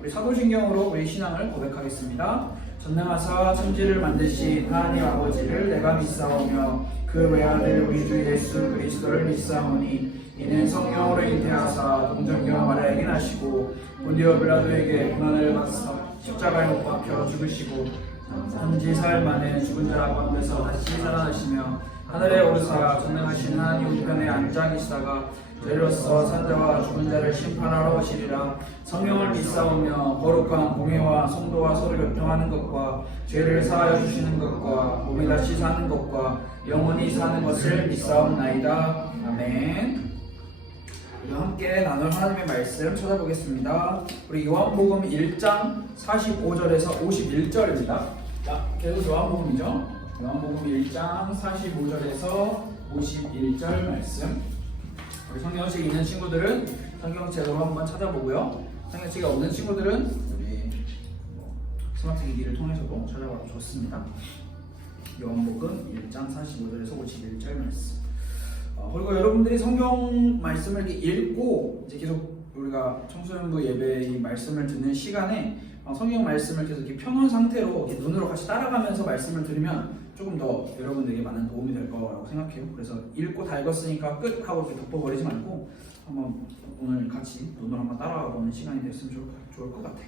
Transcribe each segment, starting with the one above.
우리 사도신경으로 우리 신앙을 고백하겠습니다. 전능하사 천지를 만드신 하나님 아버지를 내가 믿사오며 그 외아들 우리 주 예수 그리스도를 믿사오니 이는 성령으로 잉태하사 동정녀 마리아에게 나시고 본디오 빌라도에게 고난을 받사 십자가에 못 박혀 죽으시고 3지4일 만에 죽은 자 가운데서 다시 살아나시며 하늘에 오르사 전능하신 하나님 우편에 앉아 계시다가 저희로서 산자와 죽은 자를 심판하러 오시리라. 성령을 믿사오며 거룩한 공예와 성도와 서로 교통하는 것과 죄를 사하여 주시는 것과 몸에 다시 사는 것과 영원히 사는 것을 믿사옵나이다. 아멘. 우리 함께 나눌 하나님의 말씀 찾아보겠습니다. 우리 요한복음 1장 45절에서 51절입니다. 자, 계속 요한복음이죠. 요한복음 1장 45절에서 51절 말씀. 우리 성경책이 있는 친구들은 성경책으로 한번 찾아보고요. 성경책이 없는 친구들은 우리 스마트 기기를 통해서도 찾아봐도 좋습니다. 요한복음 1장 45절에서 51절 말씀. 그리고 여러분들이 성경 말씀을 이렇게 읽고 이제 계속 우리가 청소년부 예배 이 말씀을 듣는 시간에 성경 말씀을 계속 이렇게 펴놓은 상태로 이렇게 눈으로 같이 따라가면서 말씀을 들으면 조금 더 여러분들에게 많은 도움이 될 거라고 생각해요. 그래서 읽고 다 읽었으니까 끝 하고 이렇게 덮어버리지 말고 한번 오늘 같이 눈으로 한번 따라가보는 시간이 됐으면 좋을 것 같아요.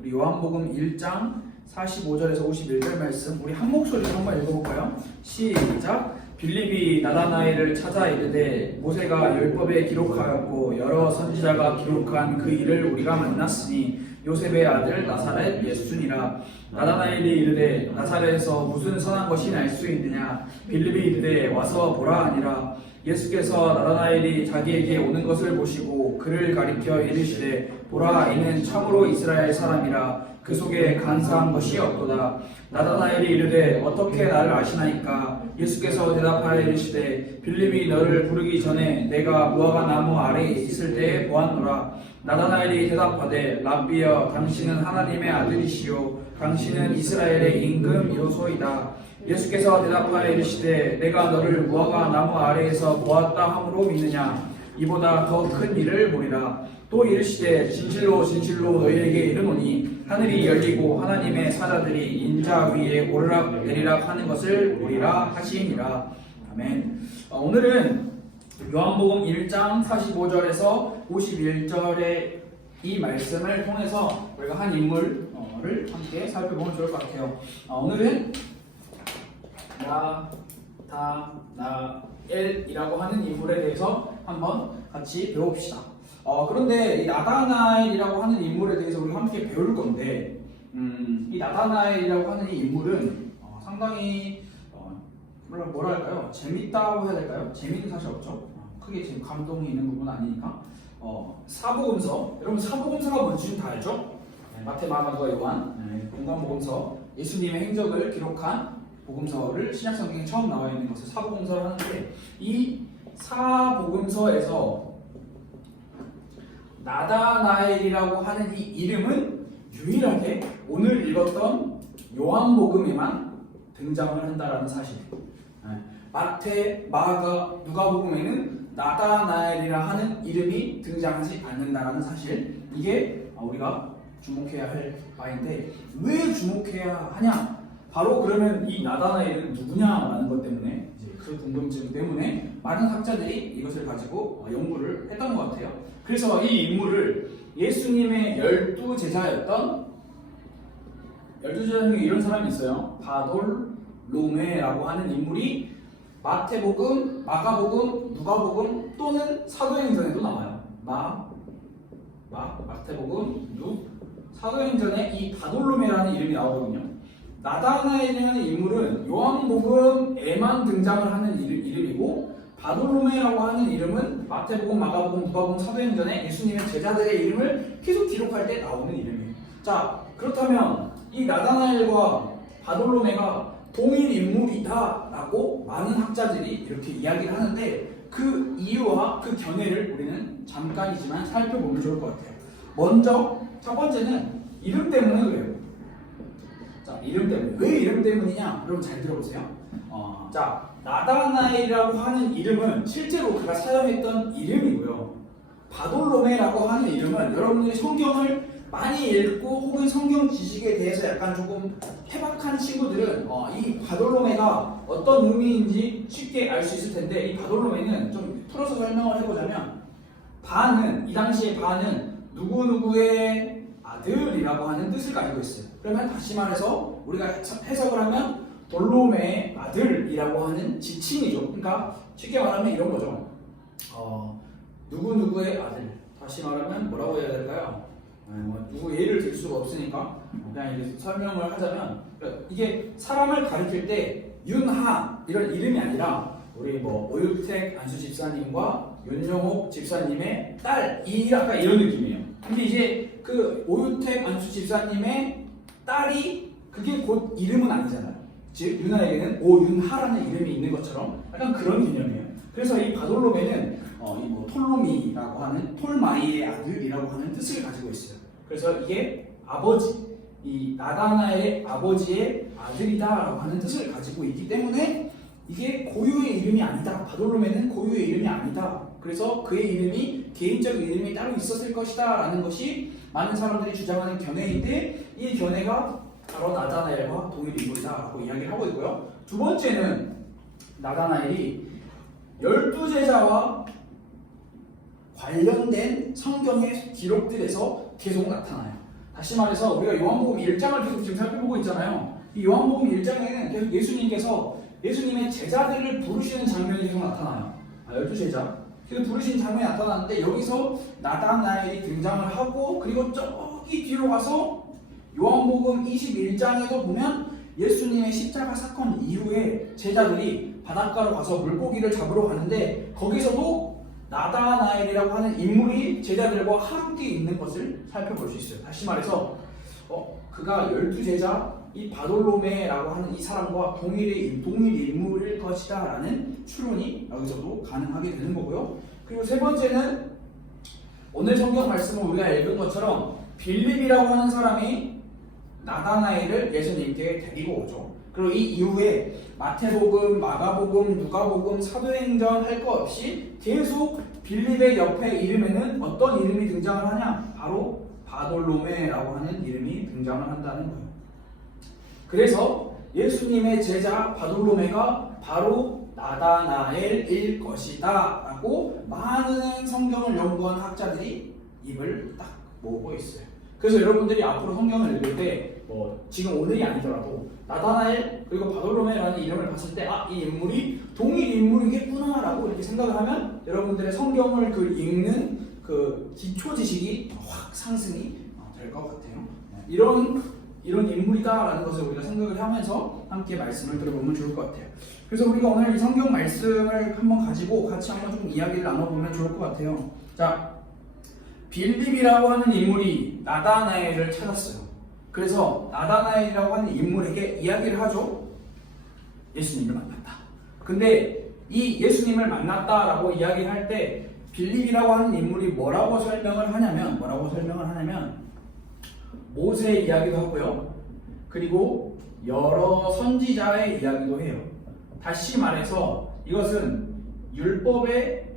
우리 요한복음 1장 45절에서 51절 말씀 우리 한 목소리로 한번 읽어볼까요? 시작! 빌립이 나다나엘을 찾아 이르되 모세가 율법에 기록하였고 여러 선지자가 기록한 그 일을 우리가 만났으니 요셉의 아들 나사렛 예수니라. 나다나엘이 이르되 나사렛에서 무슨 선한 것이 날 수 있느냐. 빌립이 이르되 와서 보라 하니라. 예수께서 나다나엘이 자기에게 오는 것을 보시고 그를 가리켜 이르시되 보라 이는 참으로 이스라엘 사람이라. 그 속에 간사한 것이 없도다. 나다나엘이 이르되 어떻게 나를 아시나이까. 예수께서 대답하여 이르시되 빌립이 너를 부르기 전에 내가 무화과 나무 아래에 있을 때에 보았노라. 나다나엘이 대답하되 랍비여 당신은 하나님의 아들이시요 당신은 이스라엘의 임금이로소이다. 예수께서 대답하여 이르시되 내가 너를 무화과 나무 아래에서 보았다 함으로 믿느냐. 이보다 더 큰 일을 보리라. 또 이르시되 진실로 진실로 너희에게 이르노니 하늘이 열리고 하나님의 사자들이 인자 위에 오르락 내리락 하는 것을 보리라 하시니라. 아멘. 오늘은 요한복음 1장 45절에서 51절의 이 말씀을 통해서 우리가 한 인물을 함께 살펴보면 좋을 것 같아요. 오늘은 나다나엘이라고 하는 인물에 대해서 한번 같이 배웁시다. 그런데 이 나다나엘이라고 하는 인물에 대해서 우리가 함께 배울 건데 이 나다나엘이라고 하는 이 인물은 상당히 뭐랄까요? 재밌다고 해야 될까요? 재미는 사실 없죠. 크게 지금 감동이 있는 부분은 아니니까. 사복음서, 여러분 사복음서가 뭔지 다 알죠? 마태, 마가, 누가, 요한, 공관복음서, 예수님의 행적을 기록한 복음서를 신약성경에 처음 나와 있는 것을 사복음서를 하는데 이 사복음서에서 나다나엘이라고 하는 이 이름은 유일하게 오늘 읽었던 요한복음에만 등장을 한다라는 사실. 마태, 마가, 누가복음에는 나다나엘이라 하는 이름이 등장하지 않는다라는 사실. 이게 우리가 주목해야 할 바인데 왜 주목해야 하냐? 바로 그러면 이 나다나엘은 누구냐라는 것 때문에 이제 그 궁금증 때문에 많은 학자들이 이것을 가지고 연구를 했던 것 같아요. 그래서 이 인물을 예수님의 12제자였던 12제자 중에 이런 사람이 있어요. 바돌로메라고 하는 인물이 마태복음, 마가복음, 누가복음 또는 사도행전에도 나와요. 마태복음, 사도행전에 이 바돌로메라는 이름이 나오거든요. 나다나엘이라는 인물은 요한복음에만 등장을 하는 이름이고 바돌로메라고 하는 이름은 마태복음, 마가복음, 누가복음, 사도행전에 예수님의 제자들의 이름을 계속 기록할 때 나오는 이름이에요. 자, 그렇다면 이 나다나엘과 바돌로메가 동일 인물이다 라고 많은 학자들이 이렇게 이야기를 하는데 그 이유와 그 견해를 우리는 잠깐이지만 살펴보면 좋을 것 같아요. 먼저 첫 번째는 이름 때문에 그래요. 자, 이름 때문에. 왜 이름 때문이냐? 여러분 잘 들어보세요. 자, 나다나엘이라고 하는 이름은 실제로 그가 사용했던 이름이고요. 바돌로메라고 하는 이름은 여러분들이 성경을 많이 읽고 혹은 성경 지식에 대해서 약간 조금 해박한 친구들은 이 바돌로메가 어떤 의미인지 쉽게 알 수 있을 텐데, 이 바돌로메는 좀 풀어서 설명을 해보자면, 바는, 이 당시의 바는 누구누구의 아들이라고 하는 뜻을 가지고 있어요. 그러면 다시 말해서 우리가 해석을 하면 돌로메의 아들이라고 하는 지칭이죠. 그러니까 쉽게 말하면 이런 거죠. 누구누구의 아들. 다시 말하면 뭐라고 해야 될까요? 누구 예를 들 수가 없으니까 그냥 이제 설명을 하자면, 그러니까 이게 사람을 가리킬 때 윤하 이런 이름이 아니라 우리 오유택 안수 집사님과 윤영옥 집사님의 딸, 약간 이런 느낌이에요. 근데 이제 그 오유택 안수 집사님의 딸이 그게 곧 이름은 아니잖아요. 즉 윤하에게는 오윤하라는 이름이 있는 것처럼 약간 그런 개념이에요. 그래서 이 바돌로메는 톨로미라고 하는 톨마이의 아들이라고 하는 뜻을 가지고 있어요. 그래서 이게 아버지, 이 나다나엘의 아버지의 아들이다라고 하는 뜻을 가지고 있기 때문에 이게 고유의 이름이 아니다. 바돌로메는 고유의 이름이 아니다. 그래서 그의 이름이 개인적 이름이 따로 있었을 것이다 라는 것이 많은 사람들이 주장하는 견해인데, 이 견해가 바로 나다나엘과 동일 인물이다 라고 이야기를 하고 있고요. 두 번째는 나다나엘이 12제자와 관련된 성경의 기록들에서 계속 나타나요. 다시 말해서 우리가 요한복음 1장을 계속 지금 살펴보고 있잖아요. 이 요한복음 1장에는 계속 예수님께서 예수님의 제자들을 부르시는 장면이 계속 나타나요. 12제자. 그 부르신 장면이 나타나는데, 여기서 나다나엘이 등장을 하고, 그리고 저기 뒤로 가서 요한복음 21장에도 보면 예수님의 십자가 사건 이후에 제자들이 바닷가로 가서 물고기를 잡으러 가는데, 거기서도 나다나엘이라고 하는 인물이 제자들과 함께 있는 것을 살펴볼 수 있어요. 다시 말해서 그가 12제자 이 바돌로메라고 하는 이 사람과 동일 인물일 것이다 라는 추론이 여기서도 가능하게 되는 거고요. 그리고 세 번째는 오늘 성경 말씀을 우리가 읽은 것처럼 빌립이라고 하는 사람이 나다나엘을 예수님께 데리고 오죠. 그리고 이 이후에 마태복음, 마가복음, 누가복음, 사도행전 할 것 없이 계속 빌립의 옆에 이름에는 어떤 이름이 등장을 하냐? 바로 바돌로메라고 하는 이름이 등장을 한다는 거예요. 그래서 예수님의 제자 바돌로메가 바로 나다나엘일 것이다 라고 많은 성경을 연구한 학자들이 입을 딱 모으고 있어요. 그래서 여러분들이 앞으로 성경을 읽을 때 지금 오늘이 아니더라도 나다나엘 그리고 바돌로메라는 이름을 봤을 때 이 인물이 동일 인물이겠구나 라고 이렇게 생각을 하면 여러분들의 성경을 읽는 그 기초 지식이 확 상승이 될 것 같아요. 이런 인물이다라는 것을 우리가 생각을 하면서 함께 말씀을 들어보면 좋을 것 같아요. 그래서 우리가 오늘 이 성경 말씀을 한번 가지고 같이 한번 좀 이야기를 나눠보면 좋을 것 같아요. 자, 빌립이라고 하는 인물이 나다나엘을 찾았어요. 그래서 나다나엘이라고 하는 인물에게 이야기를 하죠. 예수님을 만났다. 근데 이 예수님을 만났다라고 이야기할 때 빌립이라고 하는 인물이 뭐라고 설명을 하냐면 모세의 이야기도 하고요. 그리고 여러 선지자의 이야기도 해요. 다시 말해서 이것은 율법에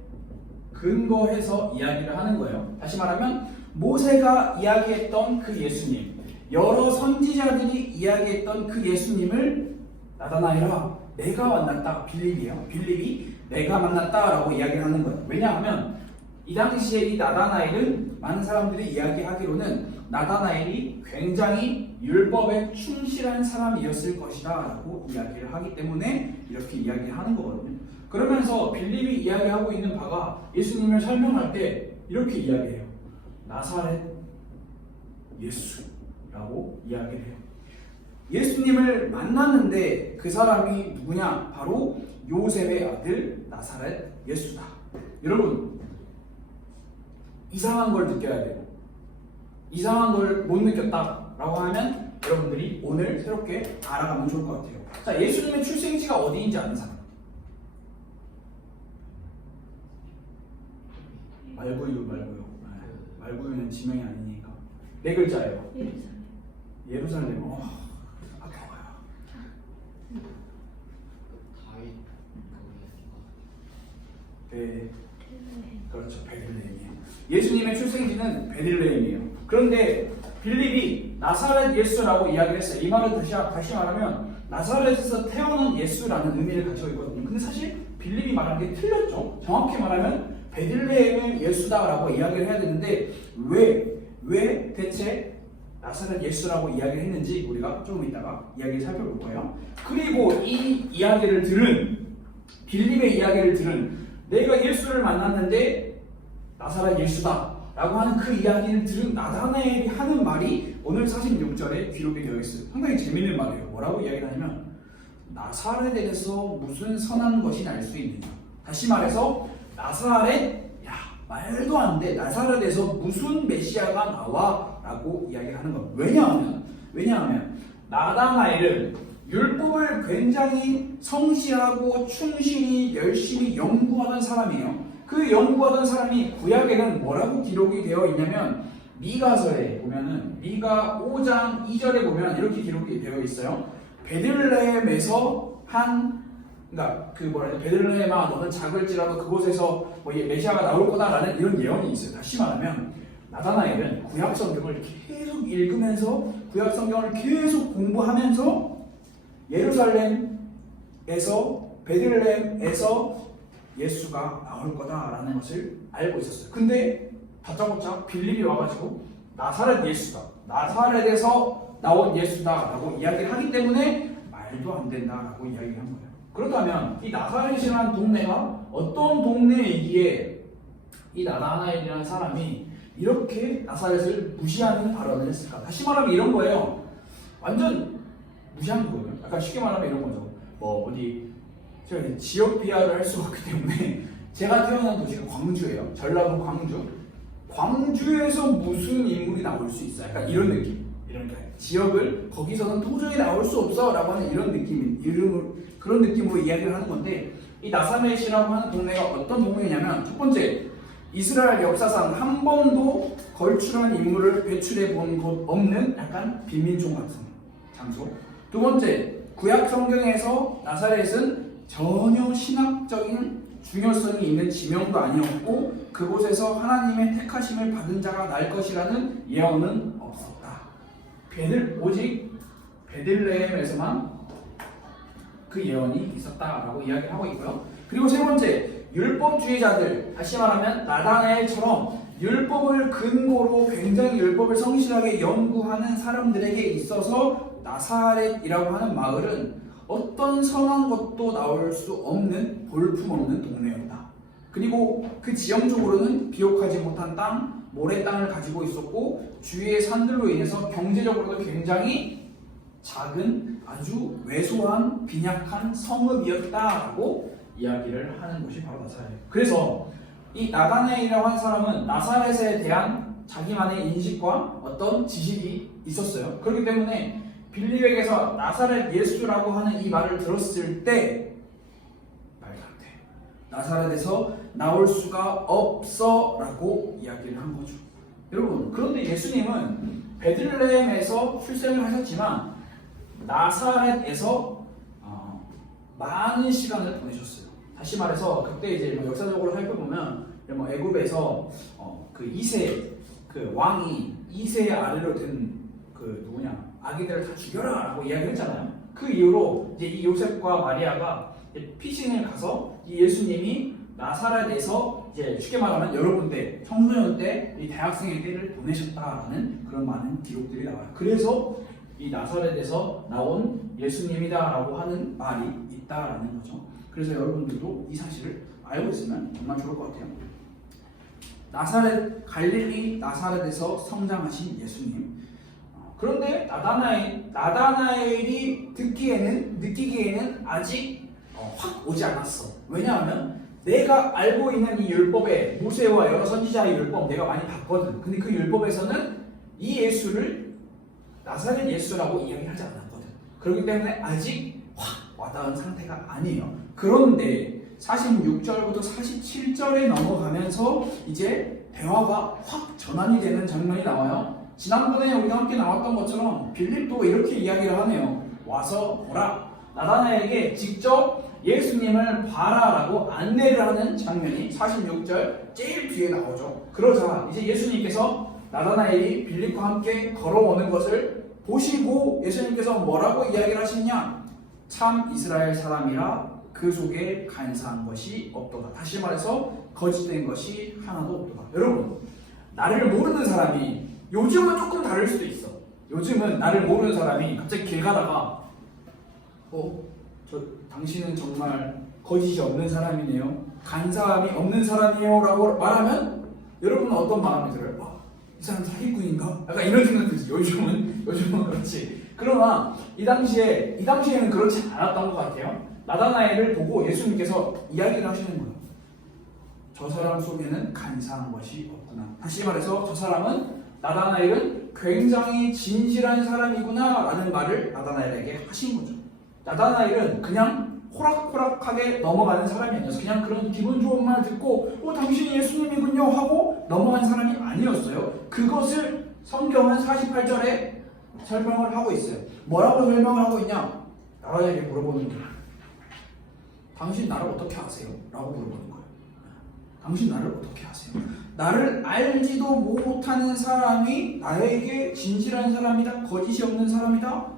근거해서 이야기를 하는 거예요. 다시 말하면 모세가 이야기했던 그 예수님, 여러 선지자들이 이야기했던 그 예수님을 나다나엘아 내가 만났다. 빌립이 내가 만났다라고 이야기를 하는 거예요. 왜냐하면 이 당시에 이 나다나엘은 많은 사람들이 이야기하기로는 나다나엘이 굉장히 율법에 충실한 사람이었을 것이다 라고 이야기를 하기 때문에 이렇게 이야기를 하는 거거든요. 그러면서 빌립이 이야기하고 있는 바가 예수님을 설명할 때 이렇게 이야기해요. 나사렛 예수라고 이야기를 해요. 예수님을 만났는데 그 사람이 누구냐? 바로 요셉의 아들 나사렛 예수다. 여러분, 이상한 걸 느껴야 돼요. 이상한 걸 못 느꼈다라고 하면 여러분들이 오늘 새롭게 알아가면 좋을 것 같아요. 자, 예수님의 출생지가 어디인지 아는 사람? 말구유. 말구유는 지명이 아니니까. 네 글자예요. 예루살렘. 아까워요. 네, 그렇죠. 베들레헴이에요. 예수님의 출생지는 베들레헴이에요. 그런데 빌립이 나사렛 예수라고 이야기를 했어요. 이 말은 다시 말하면 나사렛에서 태어난 예수라는 의미를 가지고 있거든요. 근데 사실 빌립이 말한 게 틀렸죠. 정확히 말하면 베들레헴의 예수다라고 이야기를 해야 되는데 왜 대체 나사렛 예수라고 이야기를 했는지 우리가 조금 이따가 이야기를 살펴볼 거예요. 그리고 이 이야기를 들은 빌립의 이야기를 들은 내가 예수를 만났는데 나사렛 예수다 라고 하는 그 이야기를 들은 나다나엘이 하는 말이 오늘 46절에 기록이 되어 있어요. 상당히 재밌는 말이에요. 뭐라고 이야기를 하냐면 나사렛에서 무슨 선한 것이 날 수 있느냐. 다시 말해서 나사렛, 야 말도 안 돼. 나사렛에서 무슨 메시아가 나와 라고 이야기하는 겁니다. 왜냐하면 나다나엘은 율법을 굉장히 성실하고 충실히 열심히 연구하던 사람이에요. 그 연구하던 사람이 구약에는 뭐라고 기록이 되어 있냐면 미가서에 보면은 미가 5장 2절에 보면 이렇게 기록이 되어 있어요. 베들레헴에서 베들레헴아 너는 작을지라도 그곳에서 메시아가 나올 거다라는 이런 예언이 있어요. 다시 말하면 나다나엘은 구약 성경을 계속 읽으면서 구약 성경을 계속 공부하면서 예루살렘에서 베들레헴에서 예수가 나올 거다라는 것을 알고 있었어요. 근데 다짜고짜 빌립이 와가지고 나사렛 예수다, 나사렛에서 나온 예수다라고 이야기를 하기 때문에 말도 안 된다라고 이야기를 한 거예요. 그렇다면 이 나사렛이라는 동네가 어떤 동네이기에 이 나다나엘이라는 사람이 이렇게 나사렛을 무시하는 발언을 했을까? 다시 말하면 이런 거예요. 완전 무시한 거거든요. 약간 쉽게 말하면 이런 거죠. 제가 지역 비하를 할 수가 없기 때문에 제가 태어난 도시가 광주예요. 전라도 광주. 광주에서 무슨 인물이 나올 수 있어? 약간 이런 느낌. 지역을 거기서는 도저히 나올 수 없어라고 하는 그런 느낌으로 이야기를 하는 건데 이 나사렛이라고 하는 동네가 어떤 동네냐면 첫 번째 이스라엘 역사상 한 번도 걸출한 인물을 배출해 본 곳 없는 약간 빈민촌 같은 장소. 두 번째 구약 성경에서 나사렛은 전혀 신학적인 중요성이 있는 지명도 아니었고 그곳에서 하나님의 택하심을 받은 자가 날 것이라는 예언은 없었다. 오직 베들레헴에서만 그 예언이 있었다라고 이야기를 하고 있고요. 그리고 세 번째 율법주의자들, 다시 말하면 나다나엘처럼 율법을 근거로 굉장히 율법을 성실하게 연구하는 사람들에게 있어서 나사렛이라고 하는 마을은 어떤 선한 것도 나올 수 없는 볼품없는 동네였다. 그리고 그 지형적으로는 비옥하지 못한 땅, 모래 땅을 가지고 있었고 주위의 산들로 인해서 경제적으로도 굉장히 작은 아주 왜소한 빈약한 성읍이었다라고 이야기를 하는 것이 바로 나사렛이에요. 그래서 이 나다나엘이라고 하는 사람은 나사렛에 대한 자기만의 인식과 어떤 지식이 있었어요. 그렇기 때문에 빌립에게서 나사렛 예수라고 하는 이 말을 들었을 때 말도 안 돼. 나사렛에서 나올 수가 없어 라고 이야기를 한 거죠. 여러분, 그런데 예수님은 베들레헴에서 출생을 하셨지만 나사렛에서 많은 시간을 보내셨어요. 다시 말해서 그때 이제 역사적으로 살펴보면 애굽에서 그 2세 그 왕이 2세 아래로 든 그 아기들을 다 죽여라 라고 이야기했잖아요. 그 이후로 이제 이 요셉과 마리아가 피신을 가서 이 예수님이 나사렛에서 이제 쉽게 말하면 여러 군데 청소년 때 이 대학생의 때를 보내셨다라는 그런 많은 기록들이 나와요. 그래서 이 나사렛에서 나온 예수님이다라고 하는 말이 있다라는 거죠. 그래서 여러분들도 이 사실을 알고 있으면 정말 좋을 것 같아요. 갈릴리 나사렛에서 성장하신 예수님. 그런데 나다나엘이 느끼기에는 아직 확 오지 않았어. 왜냐하면 내가 알고 있는 이 율법에 모세와 여러 선지자의 율법 내가 많이 봤거든. 근데 그 율법에서는 이 예수를 나사렛 예수라고 이야기하지 않았거든. 그렇기 때문에 아직 확 와닿은 상태가 아니에요. 그런데 46절부터 47절에 넘어가면서 이제 대화가 확 전환이 되는 장면이 나와요. 지난번에 우리가 함께 나왔던 것처럼 빌립도 이렇게 이야기를 하네요. 와서 보라. 나다나엘에게 직접 예수님을 봐라라고 안내를 하는 장면이 46절 제일 뒤에 나오죠. 그러자 이제 예수님께서 나다나엘이 빌립과 함께 걸어오는 것을 보시고 예수님께서 뭐라고 이야기를 하시냐? 참 이스라엘 사람이라 그 속에 간사한 것이 없도다. 다시 말해서 거짓된 것이 하나도 없도다. 여러분, 나를 모르는 사람이, 요즘은 조금 다를 수도 있어. 요즘은 나를 모르는 사람이 갑자기 길 가다가 당신은 정말 거짓이 없는 사람이네요, 간사함이 없는 사람이에요 라고 말하면 여러분은 어떤 마음이 들어요? 이 사람 사기꾼인가? 약간 이런 생각 들지. 요즘은 그렇지. 그러나 이 당시에는 그렇지 않았던 것 같아요. 나다나엘을 보고 예수님께서 이야기를 하시는 거예요. 저 사람 속에는 간사한 것이 없구나. 다시 말해서 저 사람은, 나다나엘은 굉장히 진실한 사람이구나 라는 말을 나다나엘에게 하신 거죠. 나다나엘은 그냥 호락호락하게 넘어가는 사람이 아니었어요. 그냥 그런 기분 좋은 말 듣고 당신이 예수님이군요 하고 넘어간 사람이 아니었어요. 그것을 성경은 48절에 설명을 하고 있어요. 뭐라고 설명을 하고 있냐? 나다나엘에게 물어보는 거예요. 당신 나를 어떻게 아세요? 라고 물어보는 거예요. 당신 나를 어떻게 아세요? 나를 알지도 못하는 사람이 나에게 진실한 사람이다, 거짓이 없는 사람이다?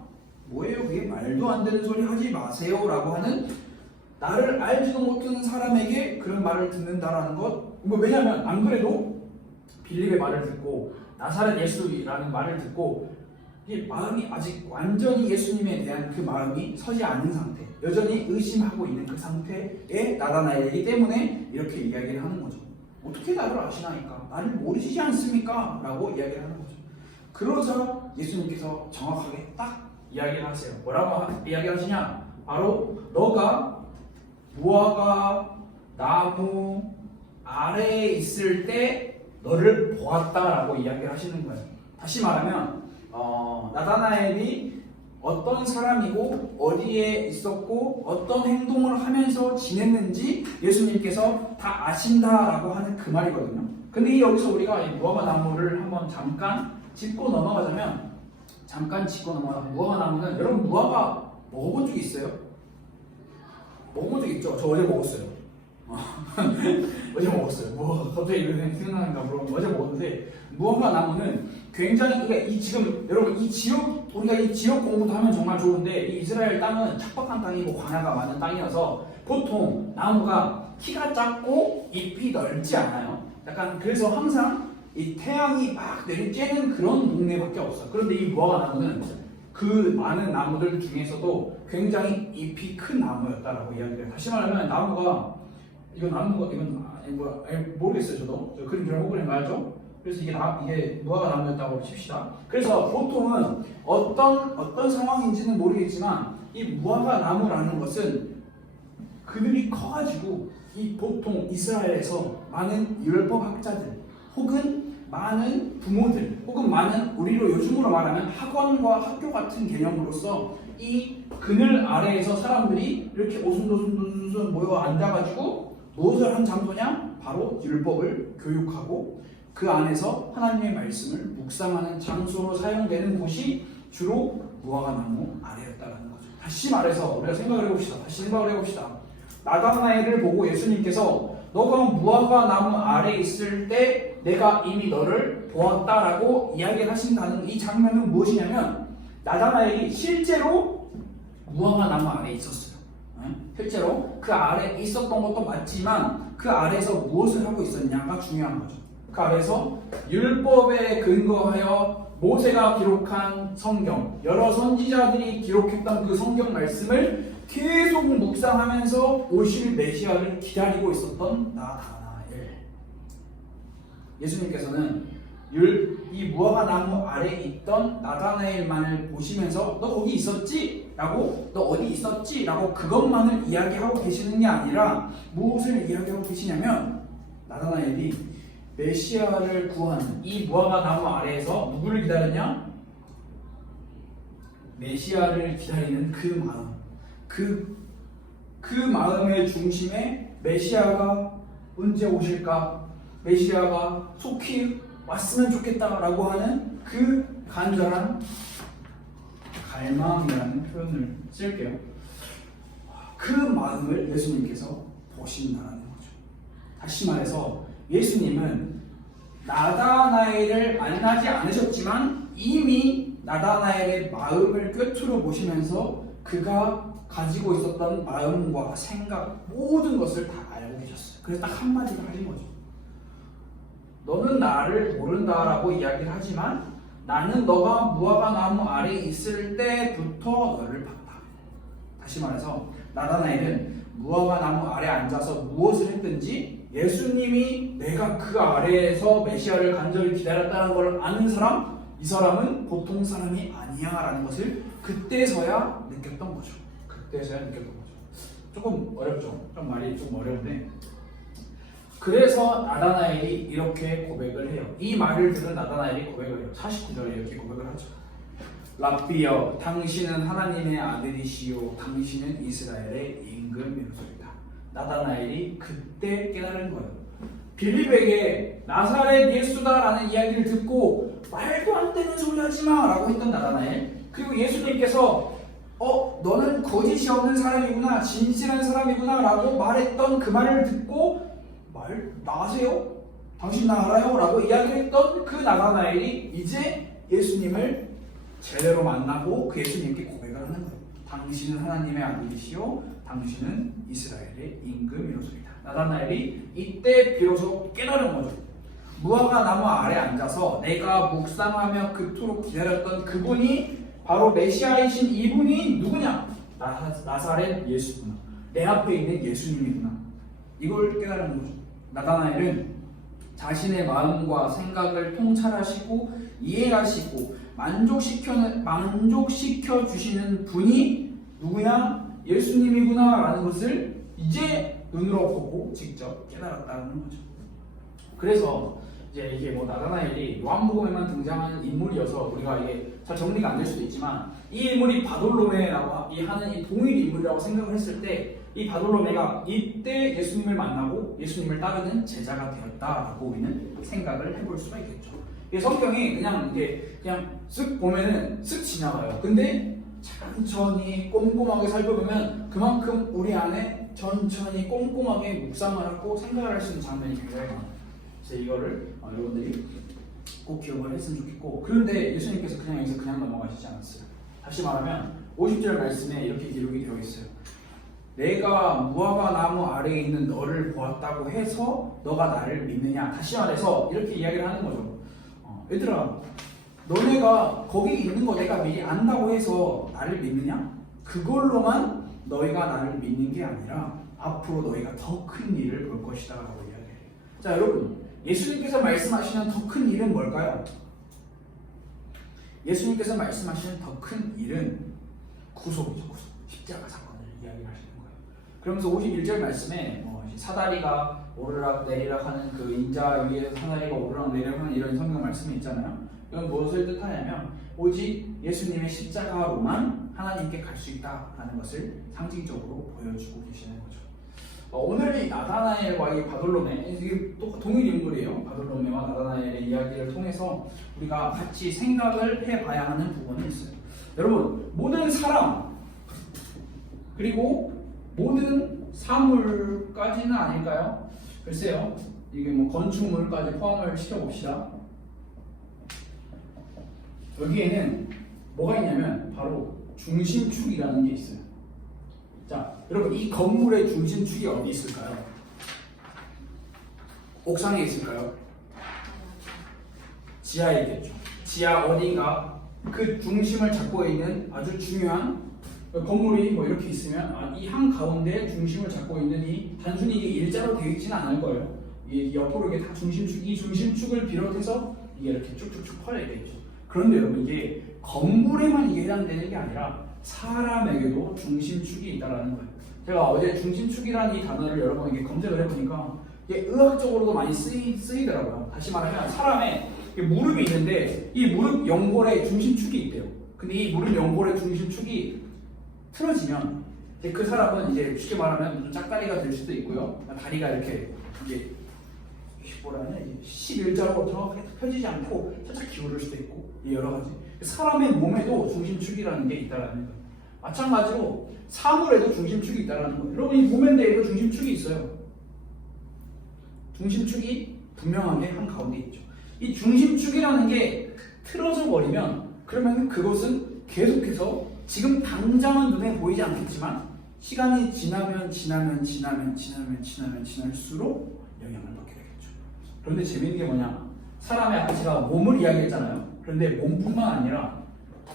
뭐예요 그게? 말도 안 되는 소리 하지 마세요 라고 하는, 나를 알지도 못하는 사람에게 그런 말을 듣는다라는 것. 왜냐하면 안 그래도 빌립의 말을 듣고 나사렛 예수라는 말을 듣고 이 마음이 아직 완전히 예수님에 대한 그 마음이 서지 않은 상태, 여전히 의심하고 있는 그 상태의 나다나엘이기 때문에 이렇게 이야기를 하는 거죠. 어떻게 나를 아시나이까? 나를 모르시지 않습니까? 라고 이야기를 하는 거죠. 그러자 예수님께서 정확하게 딱 이야기를 하세요. 뭐라고 이야기하시냐? 바로 너가 무화과 나무 아래에 있을 때 너를 보았다라고 이야기를 하시는 거예요. 다시 말하면 나다나엘이 어떤 사람이고 어디에 있었고 어떤 행동을 하면서 지냈는지 예수님께서 다 아신다라고 하는 그 말이거든요. 근데 여기서 우리가 이 무화과 나무를 한번 잠깐 짚고 넘어가자면, 무화과 나무는, 여러분 무화과 먹어본 적 있어요? 먹어본 적 있죠? 저 어제 먹었어요. 어제 먹었어요. 갑자기 이런 생각나니까 물어보면 어제 먹었는데, 무화과 나무는 굉장히, 그러니까 지금 여러분 우리가 이 지역 공부도 하면 정말 좋은데, 이 이스라엘 땅은 척박한 땅이고 광야가 많은 땅이어서 보통 나무가 키가 작고 잎이 넓지 않아요. 약간 그래서 항상 이 태양이 막 내리쬐는 그런 동네밖에 없어요. 그런데 이 무화과 나무는 그 많은 나무들 중에서도 굉장히 잎이 큰 나무였다라고 이야기해요. 다시 말하면 이건 모르겠어요. 저도 그림 잘못 그린 거 알죠? 그래서 이게 무화과 나무였다고 칩시다. 그래서 보통은 어떤 상황인지는 모르겠지만 이 무화과 나무라는 것은 그늘이 커가지고 이 보통 이스라엘에서 많은 율법학자들 혹은 많은 부모들 혹은 많은, 우리로 요즘으로 말하면 학원과 학교 같은 개념으로서 이 그늘 아래에서 사람들이 이렇게 오순도순 모여 앉아가지고 무엇을 한 장소냐? 바로 율법을 교육하고 그 안에서 하나님의 말씀을 묵상하는 장소로 사용되는 곳이 주로 무화과 나무 아래였다는 거죠. 다시 말해서 우리가 생각을 해봅시다. 나다나엘을 보고 예수님께서 너가 무화과 나무 아래에 있을 때 내가 이미 너를 보았다라고 이야기를 하신다는 이 장면은 무엇이냐면, 나다나엘이 실제로 무화과 나무 아래에 있었어요. 실제로 그 아래에 있었던 것도 맞지만 그 아래에서 무엇을 하고 있었냐가 중요한 거죠. 그 아래에서 율법에 근거하여 모세가 기록한 성경, 여러 선지자들이 기록했던 그 성경 말씀을 계속 묵상하면서 오실 메시아를 기다리고 있었던 나다나엘. 예수님께서는 이 무화과 나무 아래에 있던 나다나엘만을 보시면서 너 거기 있었지? 라고, 너 어디 있었지? 라고 그것만을 이야기하고 계시는 게 아니라 무엇을 이야기하고 계시냐면, 나다나엘이 메시아를 구하는 이 무화과 나무 아래에서 누구를 기다리냐? 메시아를 기다리는 그 마음, 그 마음의 중심에 메시아가 언제 오실까? 메시아가 속히 왔으면 좋겠다라고 하는 그 간절한 갈망이라는 표현을 쓸게요. 그 마음을 예수님께서 보신다는 거죠. 다시 말해서 예수님은 나다나엘을 만나지 않으셨지만 이미 나다나엘의 마음을 꿰뚫어 보시면서 그가 가지고 있었던 마음과 생각 모든 것을 다 알고 계셨어요. 그래서 딱 한마디를 하신 거죠. 너는 나를 모른다라고 이야기를 하지만 나는 너가 무화과 나무 아래에 있을 때부터 너를 봤다. 다시 말해서 나다나엘은 무화과 나무 아래에 앉아서 무엇을 했든지 예수님이 내가 그 아래에서 메시아를 간절히 기다렸다는 걸 아는 사람, 이 사람은 보통 사람이 아니야 라는 것을 그때서야 느꼈던 거죠. 그때서야 느꼈던 거죠. 조금 어렵죠? 좀 말이 좀 어려운데 그래서 나다나엘이 이렇게 고백을 해요. 이 말을 들은 나다나엘이 고백을 해요. 49절에 이렇게 고백을 하죠. 랍비여 당신은 하나님의 아들이시요 당신은 이스라엘의 임금이로소이다. 나다나엘이 그때 깨달은 거예요. 빌립에게 나사렛 예수다라는 이야기를 듣고 말도 안 되는 소리 하지마 라고 했던 나다나엘, 그리고 예수님께서 너는 거짓이 없는 사람이구나 진실한 사람이구나 라고 말했던 그 말을 듣고 나가세요? 당신 나 알아요? 라고 이야기했던 그 나다나엘이 이제 예수님을 제대로 만나고 그 예수님께 고백을 하는 거예요. 당신은 하나님의 아들이시요 당신은 이스라엘의 임금이로소이다. 나다나엘이 이때 비로소 깨달은 거죠. 무화과 나무 아래 앉아서 내가 묵상하며 그토록 기다렸던 그분이 바로 메시아이신 이분이 누구냐? 나사렛 예수구나. 내 앞에 있는 예수님이구나. 이걸 깨달은 거죠. 나다나엘은 자신의 마음과 생각을 통찰하시고 이해하시고 만족시켜 주시는 분이 누구냐? 예수님이구나 라는 것을 이제 눈으로 보고 직접 깨달았다는 거죠. 그래서 이제 이게 나다나엘이 요한복음에만 등장하는 인물이어서 우리가 이게 잘 정리가 안 될 수도 있지만 이 인물이 바돌로메라고 하는 이 동일 인물이라고 생각을 했을 때 이 바돌로메가 이때 예수님을 만나고 예수님을 따르는 제자가 되었다라고 우리는 생각을 해볼 수가 있겠죠. 성경이 그냥 쓱 보면은 쓱 지나가요. 근데 천천히 꼼꼼하게 살펴보면 그만큼 우리 안에 천천히 꼼꼼하게 묵상을 하고 생각을 할 수 있는 장면이 굉장히 많아요. 그래서 이거를 여러분들이 꼭 기억을 했으면 좋겠고, 그런데 예수님께서 그냥 여기서 그냥 넘어가시지 않았어요. 다시 말하면 50절 말씀에 이렇게 기록이 되어 있어요. 내가 무화과 나무 아래에 있는 너를 보았다고 해서 너가 나를 믿느냐. 다시 말해서 이렇게 이야기를 하는 거죠. 얘들아, 너네가 거기 있는 거 내가 미리 안다고 해서 나를 믿느냐? 그걸로만 너희가 나를 믿는 게 아니라 앞으로 너희가 더 큰 일을 볼 것이다 라고 이야기해요. 자, 여러분, 예수님께서 말씀하시는 더 큰 일은 뭘까요? 예수님께서 말씀하시는 더 큰 일은 구속이죠. 구속. 십자가 사건을 이야기하시는 거예요. 그러면서 51절 말씀에 사다리가 오르락 내리락 하는 그 인자 위에서 사다리가 오르락 내리락 하는 이런 성경 말씀이 있잖아요. 이건 무엇을 뜻하냐면 오직 예수님의 십자가로만 하나님께 갈 수 있다라는 것을 상징적으로 보여주고 계시는 거죠. 오늘 이 나다나엘과 이 바돌로메, 이게 또 동일 인물이에요. 바돌로메와 나다나엘의 이야기를 통해서 우리가 같이 생각을 해봐야 하는 부분이 있어요. 여러분, 모든 사람 그리고 모든 사물까지는 아닐까요? 글쎄요, 이게 건축물까지 포함을 시켜봅시다. 여기에는 뭐가 있냐면 바로 중심축이라는 게 있어요. 자, 여러분, 이 건물의 중심축이 어디 있을까요? 옥상에 있을까요? 지하에 있겠죠. 지하 어딘가 그 중심을 잡고 있는 아주 중요한 건물이 이렇게 있으면 이 한 가운데 중심을 잡고 있는 이 단순히 이게 일자로 되어 있지는 않을 거예요. 이 옆으로 이게 다 이 중심축을 비롯해서 이게 이렇게 쭉쭉쭉 퍼져 있겠죠. 그런데 여러분, 이게 건물에만 이게 해당되는 게 아니라 사람에게도 중심축이 있다라는 거예요. 제가 어제 중심축이라는 이 단어를 여러 번 검색을 해보니까 이게 의학적으로도 많이 쓰이더라고요. 다시 말하면 사람의 무릎이 있는데 이 무릎 연골에 중심축이 있대요. 근데 이 무릎 연골의 중심축이 틀어지면 그 사람은 이제 쉽게 말하면 좀 짝다리가 될 수도 있고요. 다리가 이렇게 이게 뭐라냐 11자로 정확하게 펴지지 않고 살짝 기울을 수도 있고 여러 가지. 사람의 몸에도 중심축이라는 게 있다라는 거예요. 마찬가지로 사물에도 중심축이 있다라는 거예요. 여러분, 이 몸에 대해도 중심축이 있어요. 중심축이 분명하게 한 가운데 있죠. 이 중심축이라는 게 틀어져 버리면 그러면 그것은 계속해서 지금 당장은 눈에 보이지 않겠지만 시간이 지날수록 영향을 받게 되겠죠. 그런데 재미있는 게 뭐냐? 사람의 아까 제가 몸을 이야기했잖아요. 그런데 몸뿐만 아니라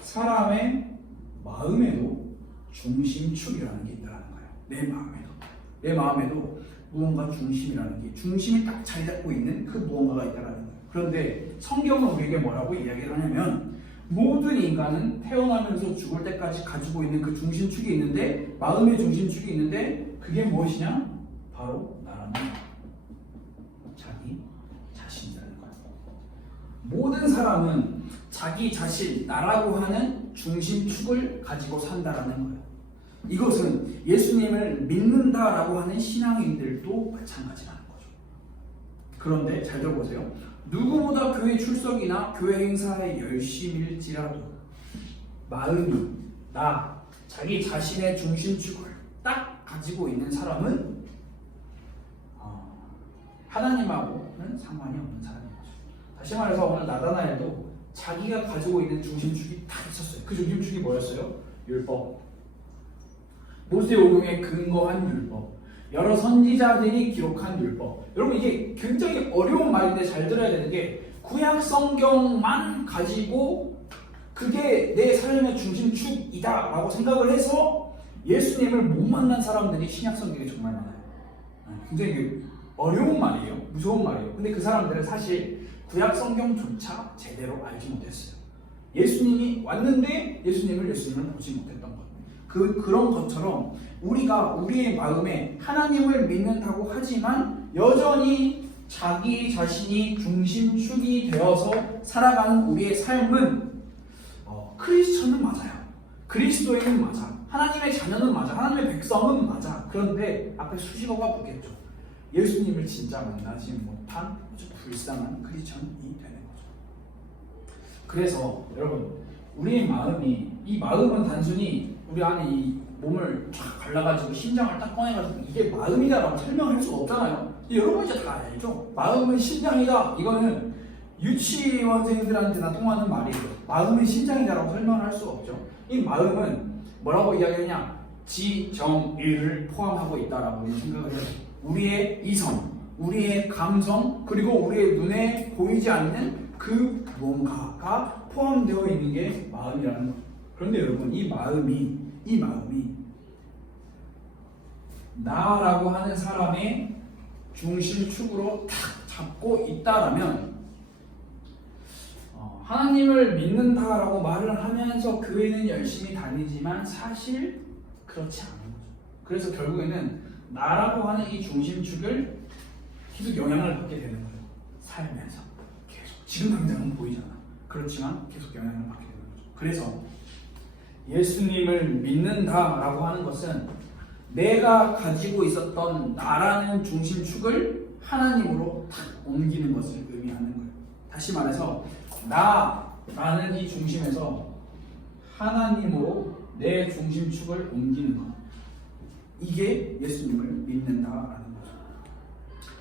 사람의 마음에도 중심축이라는 게 있다는 거예요. 내 마음에도 무언가 중심이라는 게 중심이 딱 자리 잡고 있는 그 무언가가 있다는 거예요. 그런데 성경은 우리에게 뭐라고 이야기를 하냐면 모든 인간은 태어나면서 죽을 때까지 가지고 있는 그 중심축이 있는데 마음의 중심축이 있는데 그게 무엇이냐? 바로 나라는 자기 자신이라는 거예요. 모든 사람은 자기 자신, 나라고 하는 중심축을 가지고 산다라는 거예요. 이것은 예수님을 믿는다라고 하는 신앙인들도 마찬가지라는 거죠. 그런데 잘 들어보세요. 누구보다 교회 출석이나 교회 행사에 열심일지라도 마음이 자기 자신의 중심축을 딱 가지고 있는 사람은 하나님하고는 상관이 없는 사람인 거죠. 다시 말해서 오늘 나다나엘도 자기가 가지고 있는 중심축이 다 있었어요. 그 중심축이 뭐였어요? 율법. 모세오경에 근거한 율법. 여러 선지자들이 기록한 율법. 여러분 이게 굉장히 어려운 말인데 잘 들어야 되는 게 구약 성경만 가지고 그게 내 삶의 중심축이다 라고 생각을 해서 예수님을 못 만난 사람들이 신약 성경에 정말 많아요. 굉장히 어려운 말이에요. 무서운 말이에요. 근데 그 사람들은 사실 구약 성경조차 제대로 알지 못했어요. 예수님이 왔는데 예수님을 보지 못했던 것. 그런 것처럼 우리가 우리의 마음에 하나님을 믿는다고 하지만 여전히 자기 자신이 중심축이 되어서 살아가는 우리의 삶은 크리스천은 맞아요. 그리스도인은 맞아. 하나님의 자녀는 맞아. 하나님의 백성은 맞아. 그런데 앞에 수식어가 붙겠죠. 예수님을 진짜 만나지 못한 아주 불쌍한 크리스천이 되는 거죠. 그래서 여러분 우리의 마음이 이 마음은 단순히 우리 안에 이 몸을 쫙 갈라가지고 심장을 딱 꺼내가지고 이게 마음이다라고 설명할 수가 없잖아요. 여러분 이제 다 알죠? 마음은 심장이다. 이거는 유치원생들한테나 통하는 말이에요. 마음은 심장이다라고 설명을 할 수가 없죠. 이 마음은 뭐라고 이야기하냐? 지정의를 포함하고 있다라고 생각을 해요. 우리의 이성, 우리의 감성, 그리고 우리의 눈에 보이지 않는 그 뭔가가 포함되어 있는 게 마음이라는 거예요. 그런데 여러분 이 마음이 나라고 하는 사람의 중심축으로 탁 잡고 있다라면 하나님을 믿는다라고 말을 하면서 교회는 열심히 다니지만 사실 그렇지 않은 거죠. 그래서 결국에는 나라고 하는 이 중심축을 계속 영향을 받게 되는 거예요. 살면서 계속 지금 당장은 보이잖아. 그렇지만 계속 영향을 받게 되는 거죠. 그래서 예수님을 믿는다라고 하는 것은 내가 가지고 있었던 나라는 중심축을 하나님으로 탁 옮기는 것을 의미하는 거예요. 다시 말해서 나라는 이 중심에서 하나님으로 내 중심축을 옮기는 것. 이게 예수님을 믿는다라는 거죠.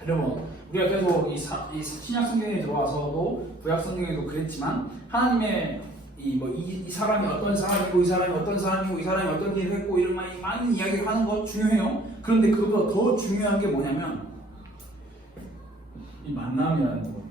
여러분 우리가 계속 이 신약 성경에 들어와서도 구약 성경에도 그랬지만 하나님의 이 사람이 어떤 사람이고 이 사람이 어떤 사람이고 이 사람이 어떤 일을 했고 이런 많은 이야기를 하는 거 중요해요. 그런데 그보다 더 중요한 게 뭐냐면 이 만남이라는 거거든요.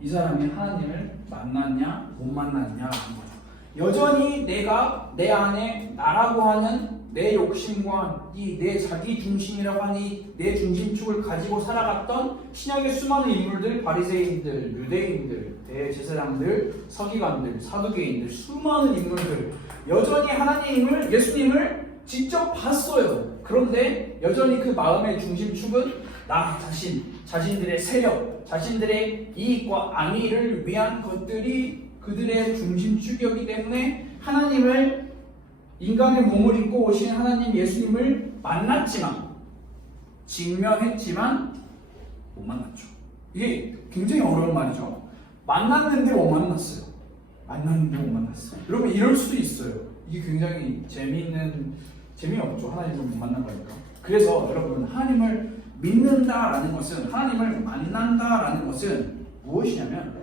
이 사람이 하나님을 만났냐 못 만났냐 하는 거죠. 여전히 내가 내 안에 나라고 하는 내 욕심과 이 내 자기 중심이라고 하는 이 내 중심축을 가지고 살아갔던 신약의 수많은 인물들, 바리새인들, 유대인들, 대제사장들, 서기관들, 사두개인들, 수많은 인물들 여전히 하나님을, 예수님을 직접 봤어요. 그런데 여전히 그 마음의 중심축은 나 자신, 자신들의 세력, 자신들의 이익과 안위를 위한 것들이 그들의 중심축이었기 때문에 하나님을, 인간의 몸을 입고 오신 하나님 예수님을 만났지만, 직면했지만 못 만났죠. 이게 굉장히 어려운 말이죠. 만났는데 못 만났어요. 만났는데 못 만났어요. 여러분 이럴 수도 있어요. 이게 굉장히 재미없죠. 하나님을 못 만난 거니까. 그래서 여러분 하나님을 믿는다라는 것은, 하나님을 만난다라는 것은 무엇이냐면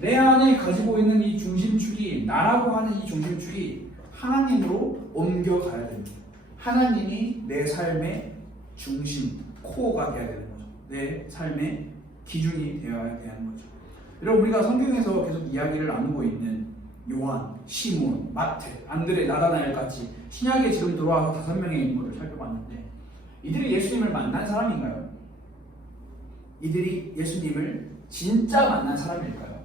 내 안에 가지고 있는 이 중심축이 나라고 하는 이 중심축이 하나님으로 옮겨가야 됩니다. 하나님이 내 삶의 중심, 코어가 되어야 되는 거죠. 내 삶의 기준이 되어야 되는 거죠. 여러분 우리가 성경에서 계속 이야기를 나누고 있는 요한, 시몬, 마태, 안드레, 나다나엘 같이 신약에 지금 들어와서 5명의 인물을 살펴봤는데 이들이 예수님을 만난 사람인가요? 이들이 예수님을 진짜 만난 사람일까요?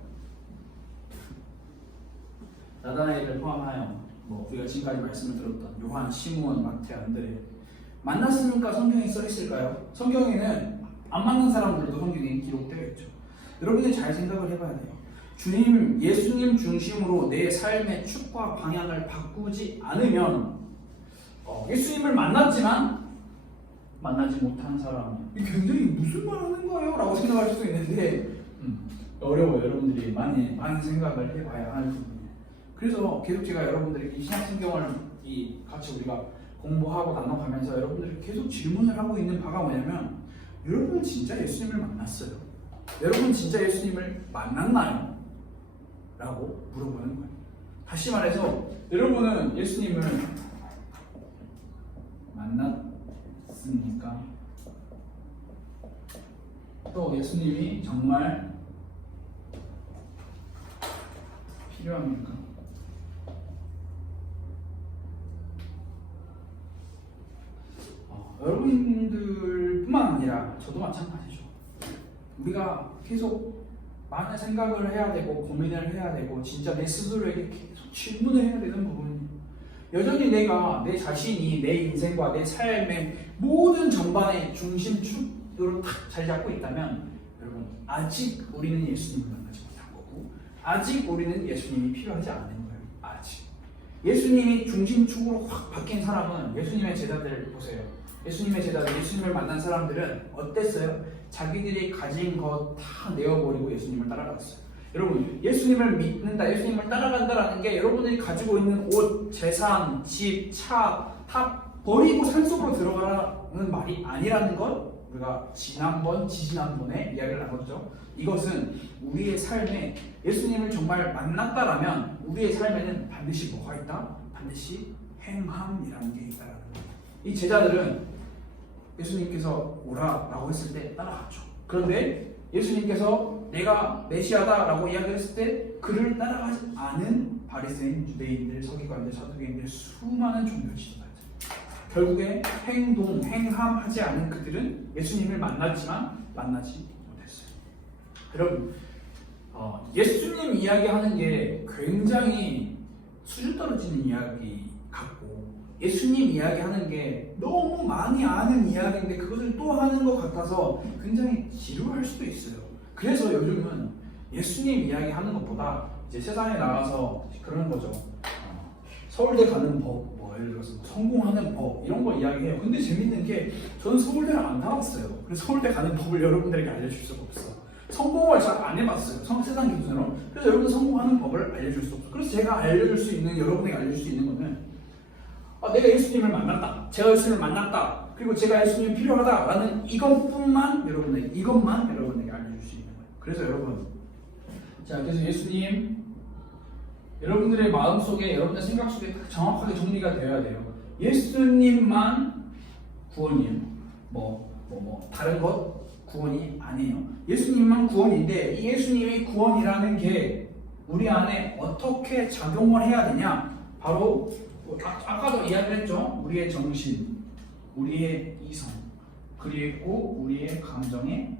나다나엘을 포함하여 우리가 지금까지 말씀을 들었던 요한, 시몬, 마태, 안드레 만났으니까 성경에 써 있을까요? 성경에는 안 만난 사람들도 성경에 기록되어 있죠. 여러분이 잘 생각을 해봐야 돼요. 주님, 예수님 중심으로 내 삶의 축과 방향을 바꾸지 않으면 예수님을 만났지만 만나지 못한 사람 굉장히 무슨 말 하는 거예요? 라고 생각할 수도 있는데 어려워요. 여러분들이 많이 생각을 해봐야 하는 부분이에요. 그래서 계속 제가 여러분들에게 신약 성경을 같이 우리가 공부하고 나눠가면서 여러분들이 계속 질문을 하고 있는 바가 뭐냐면 여러분은 진짜 예수님을 만났어요? 여러분 진짜 예수님을 만났나요? 라고 물어보는 거예요. 다시 말해서 여러분은 예수님을 만났습니까? 또 예수님이 정말 필요합니까? 여러분들뿐만 아니라 저도 마찬가지죠. 우리가 계속 많은 생각을 해야 되고 고민을 해야 되고 진짜 내 스스로에게 계속 질문을 해야 되는 부분이에요. 여전히 내가 내 자신이 내 인생과 내 삶의 모든 전반의 중심축으로 탁 자리 잡고 있다면 여러분 아직 우리는 예수님을 만나지 못한 거고 아직 우리는 예수님이 필요하지 않은 거예요. 아직 예수님이 중심축으로 확 바뀐 사람은 예수님의 제자들 보세요. 예수님의 제자들, 예수님을 만난 사람들은 어땠어요? 자기들이 가진 것 다 내어버리고 예수님을 따라갔어요. 여러분, 예수님을 믿는다, 예수님을 따라간다라는 게 여러분들이 가지고 있는 옷, 재산, 집, 차 다 버리고 산속으로 들어가라는 말이 아니라는 것 우리가 지지난번에 이야기를 나눴죠. 이것은 우리의 삶에 예수님을 정말 만났다라면 우리의 삶에는 반드시 뭐가 있다? 반드시 행함이라는 게 있다라는 거예요. 이 제자들은 예수님께서 오라라고 했을 때 따라갔죠. 그런데 예수님께서 내가 메시아다라고 이야기를 했을 때 그를 따라가지 않은 바리새인, 유대인들, 서기관들, 사두개인들 수많은 종교 지도자들 결국에 행함하지 않은 그들은 예수님을 만났지만 만나지 못했어요. 여러분 예수님 이야기하는 게 굉장히 수준 떨어지는 이야기 같고 예수님 이야기하는 게 너무 많이 아는 이야기인데 그것을 또 하는 것 같아서 굉장히 지루할 수도 있어요. 그래서 요즘은 예수님 이야기하는 것보다 이제 세상에 나가서 그러는 거죠. 서울대 가는 법, 예를 들어서 성공하는 법 이런 거 이야기해요. 근데 재밌는 게 저는 서울대를 안 나왔어요. 그래서 서울대 가는 법을 여러분들에게 알려줄 수가 없어요. 성공을 잘 안 해봤어요. 세상 기준으로. 그래서 여러분 성공하는 법을 알려줄 수 없어요. 그래서 제가 알려줄 수 있는, 여러분에게 알려줄 수 있는 거는 내가 예수님을 만났다. 제가 예수님을 만났다. 그리고 제가 예수님이 필요하다라는 이것만 여러분에게 알려줄 수 있는 거예요. 그래서 여러분, 그래서 예수님 여러분들의 마음속에, 여러분들 생각 속에 정확하게 정리가 되어야 돼요. 예수님만 구원이에요. 다른 것 구원이 아니에요. 예수님만 구원인데 이 예수님이 구원이라는 게 우리 안에 어떻게 작용을 해야 되냐? 바로 아까도 이야기를 했죠. 우리의 정신, 우리의 이성, 그리고 우리의 감정에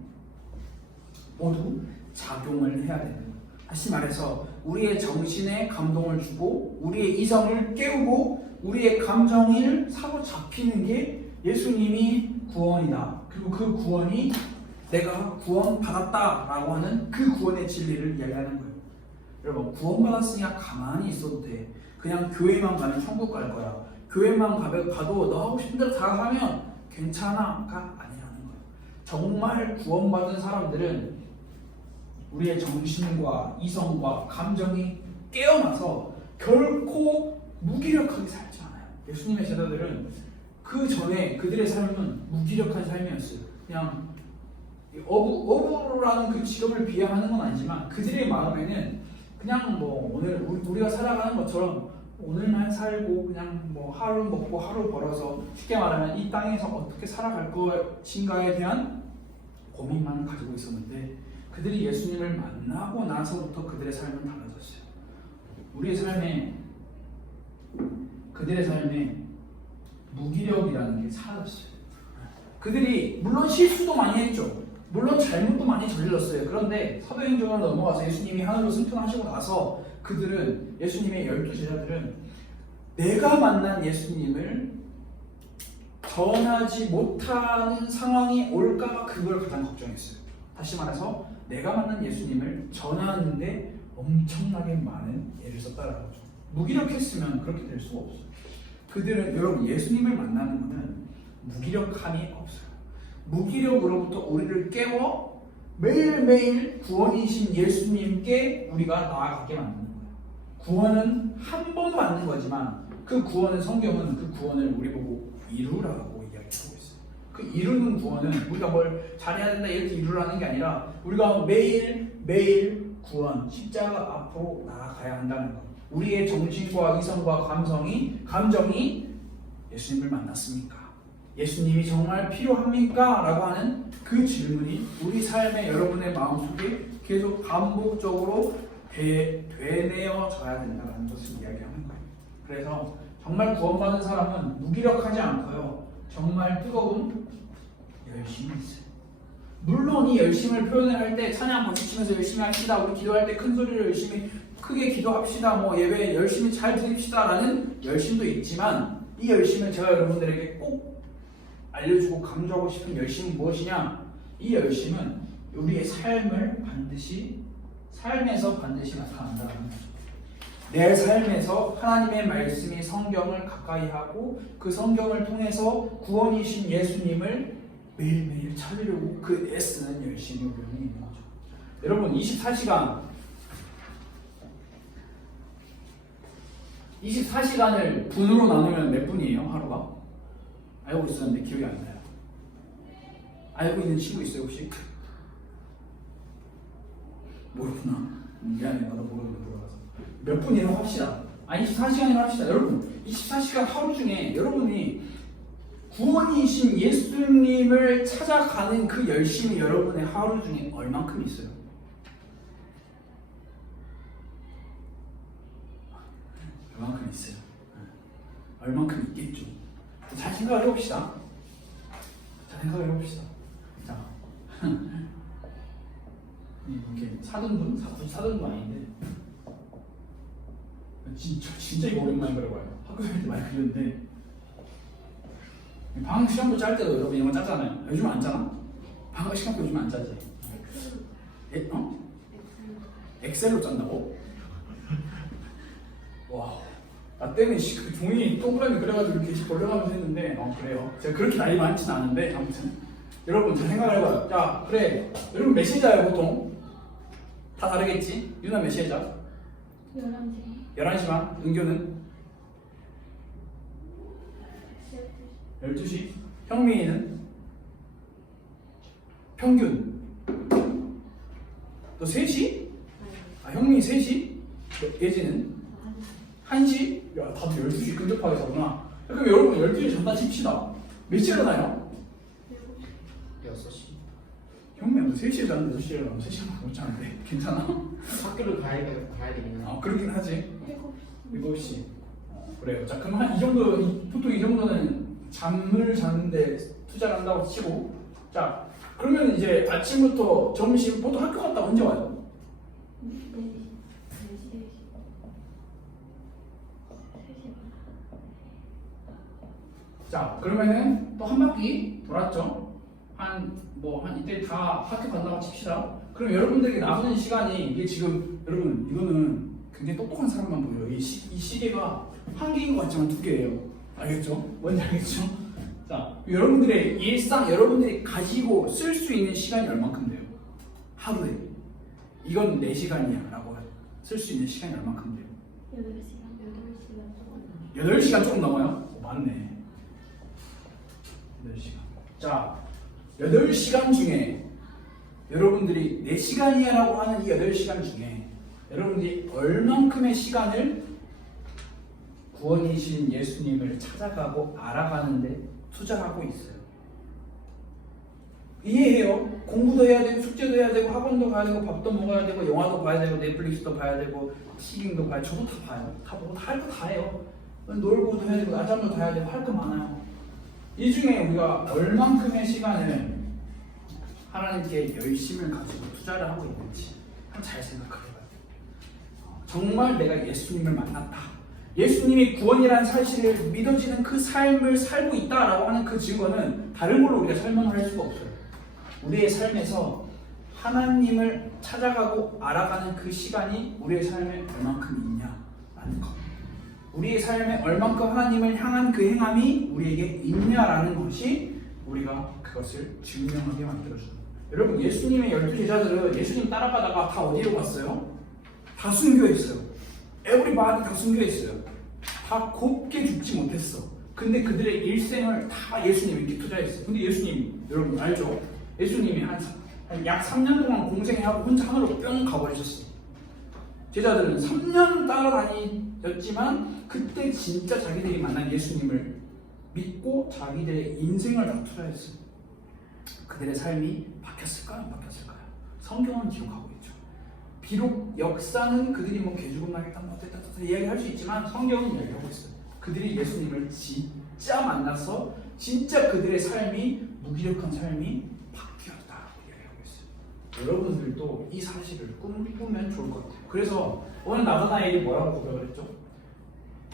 모두 작용을 해야 되는 거예요. 다시 말해서 우리의 정신에 감동을 주고 우리의 이성을 깨우고 우리의 감정을 사로잡히는 게 예수님이 구원이다. 그리고 그 구원이 내가 구원받았다라고 하는 그 구원의 진리를 이야기하는 거예요. 여러분, 구원받았으니까 가만히 있어도 돼. 그냥 교회만 가면 천국 갈 거야. 교회만 가도 너 하고 싶은 대로 다 하면 괜찮아가 아니라는 거예요. 정말 구원받은 사람들은 우리의 정신과 이성과 감정이 깨어나서 결코 무기력하게 살지 않아요. 예수님의 제자들은 그 전에 그들의 삶은 무기력한 삶이었어요. 그냥 어부라는 그 직업을 비하하는 건 아니지만 그들의 마음에는 그냥 뭐 오늘 우리가 살아가는 것처럼 오늘만 살고 그냥 뭐 하루 먹고 하루 벌어서 쉽게 말하면 이 땅에서 어떻게 살아갈 것인가에 대한 고민만을 가지고 있었는데 그들이 예수님을 만나고 나서부터 그들의 삶은 달라졌어요. 그들의 삶에 무기력이라는 게 사라졌어요. 그들이 물론 실수도 많이 했죠. 물론 잘못도 많이 저질렀어요. 그런데 사도행전으로 넘어가서 예수님이 하늘로 승천하시고 나서 그들은 예수님의 12제자들은 내가 만난 예수님을 전하지 못하는 상황이 올까 그걸 가장 걱정했어요. 다시 말해서 내가 만난 예수님을 전하는데 엄청나게 많은 애를 썼다라는 거죠. 무기력했으면 그렇게 될 수가 없어요. 그들은 여러분 예수님을 만나는 것은 무기력함이 없어요. 무기력으로부터 우리를 깨워 매일매일 구원이신 예수님께 우리가 나아가게 만드는 거예요. 구원은 한 번 받는 거지만 그 구원은 성경은 그 구원을 우리 보고 이루라고 이야기하고 있어요. 그 이루는 구원은 우리가 뭘 잘해야 된다 이렇게 이루라는 게 아니라 우리가 매일 구원, 십자가 앞으로 나아가야 한다는 것. 우리의 정신과 이성과 감정이 예수님을 만났습니까? 예수님이 정말 필요합니까? 라고 하는 그 질문이 우리 삶의 여러분의 마음속에 계속 반복적으로 되뇌어져야 된다는 것을 이야기하는 거예요. 그래서 정말 구원받은 사람은 무기력하지 않고요. 정말 뜨거운 열심이 있어요. 물론 이 열심을 표현을 할 때 찬양 박수치면서 열심히 합시다. 우리 기도할 때 큰 소리를 열심히 크게 기도합시다. 뭐 예배 열심히 잘 드립시다. 라는 열심도 있지만 이 열심을 제가 여러분들에게 꼭 알려주고 강조하고 싶은 열심은 무엇이냐? 이 열심은 우리의 삶에서 반드시 나타난다는 거죠. 내 삶에서 하나님의 말씀이 성경을 가까이 하고 그 성경을 통해서 구원이신 예수님을 매일매일 찾으려고 그 애쓰는 열심이 우리는 있는 거죠. 여러분 24시간을 분으로 나누면 몇 분이에요? 하루가? 알고 있었는데 기억이 안 나요. 알고 있는 친구 있어요 혹시? 모르구나. 미안해 나도 모르는 들어가서 몇 분이라고 합시다. 24시간이라고 합시다. 여러분 24시간 하루 중에 여러분이 구원이신 예수님을 찾아가는 그 열심이 여러분의 하루 중에 얼만큼 있어요? 얼만큼 있어요? 얼만큼 있겠죠. 잘 생각을 해봅시다. 자, 이렇게 사등분? 사등분 아닌데 진짜 이거 오랜만에 그려봐요. 학교 다닐 때 많이 그렸는데 방학 시간표 짤 때도 여러분 이런 거 짜잖아요. 요즘 안 짜나? 방학 시간표 요즘 안 짜지? 엑셀로 짠다고? 와, 나 때문에 그 종이 동그라미 그려가지고 이렇게 벌려가면서 했는데 그래요. 제가 그렇게 나이 많지는 않은데 아무튼 여러분 잘 생각을 해봐요. 자, 그래 여러분 몇 시에 자요 보통? 다 다르겠지? 유나 몇 시에 자? 11시. 11시 반? 은교는? 12시? 형민이는? 평균? 너 3시? 형민이 3시? 예지는? 1시? 야 다들 12시 근접하게 자구나. 그럼 여러분 12시 잔다 칩시다. 몇 시에 일어나요? 6시. 형민아 너 3시에 자는데 6시에 일어나면 3시간 못 자는데 괜찮아? 학교를 가야 되긴 해. 그렇긴 하지. 7시. 7시. 그래요. 자 그럼 한 이 정도 보통 이 정도는 잠을 자는데 투자를 한다고 치고 자 그러면 이제 아침부터 점심 보통 학교 갔다 언제 와요? 4시. 자 그러면은 또 한 바퀴 돌았죠. 한 이때 다 학교 간다고 칩시다. 그럼 여러분들에게 남은 시간이 이게 지금 여러분 이거는 굉장히 똑똑한 사람만 보여요. 이 시계가 한 개인 것 같지만 두 개예요. 알겠죠? 뭔지 알겠죠? 자 여러분들의 일상 여러분들이 가지고 쓸 수 있는 시간이 얼만큼 돼요? 하루에 이건 4시간이야 라고 쓸 수 있는 시간이 얼만큼 돼요? 8시간 조금 넘어요? 맞네. 8시간. 자, 8시간 중에 여러분들이 4시간이야 라고 하는 이 8시간 중에 여러분들이 얼만큼의 시간을 구원이신 예수님을 찾아가고 알아가는데 투자하고 있어요. 이해해요. 공부도 해야 되고 숙제도 해야 되고 학원도 가야 되고 밥도 먹어야 되고 영화도 봐야 되고 넷플릭스도 봐야 되고 티빙도 봐야 되고 저도 다 봐요. 다 보고 다 할 거 다 해요. 놀고도 해야 되고 낮잠도 다 해야 되고 할 거 많아요. 이 중에 우리가 얼만큼의 시간을 하나님께 열심을 가지고 투자를 하고 있는지 한번 잘 생각해 봐요. 정말 내가 예수님을 만났다. 예수님이 구원이라는 사실을 믿어지는 그 삶을 살고 있다라고 하는 그 증거는 다른 걸로 우리가 설명할 수가 없어요. 우리의 삶에서 하나님을 찾아가고 알아가는 그 시간이 우리의 삶에 얼만큼 있냐라는 것. 우리의 삶에 얼만큼 하나님을 향한 그 행함이 우리에게 있냐라는 것이 우리가 그것을 증명하게 만들어줍니다. 여러분, 예수님의 12제자들은 예수님 따라가다가 다 어디로 갔어요? 다 순교했어요. 에브리바디 다 순교했어요. 다 곱게 죽지 못했어. 근데 그들의 일생을 다 예수님께 투자했어요. 근데 예수님, 여러분 알죠? 예수님이 약 3년 동안 공생하고 혼자 하늘로 뿅 가버리셨어요. 제자들은 3년 따라다녔지만 그때 진짜 자기들이 만난 예수님을 믿고 자기들의 인생을 다 투자했어요. 그들의 삶이 바뀌었을까요? 안 바뀌었을까요? 성경은 기록하고 있죠. 비록 역사는 그들이 뭐 개죽음 나겠다 뭐 어땠다 이야기할 수 있지만 성경은 이야기하고 있어요. 그들이 예수님을 진짜 만나서 진짜 그들의 삶이 무기력한 삶이 바뀌었다고 이야기하고 있어요. 여러분들도 이 사실을 꾸면 좋을 것 같아요. 그래서 오늘 나다나엘이 뭐라고 고백을 했죠?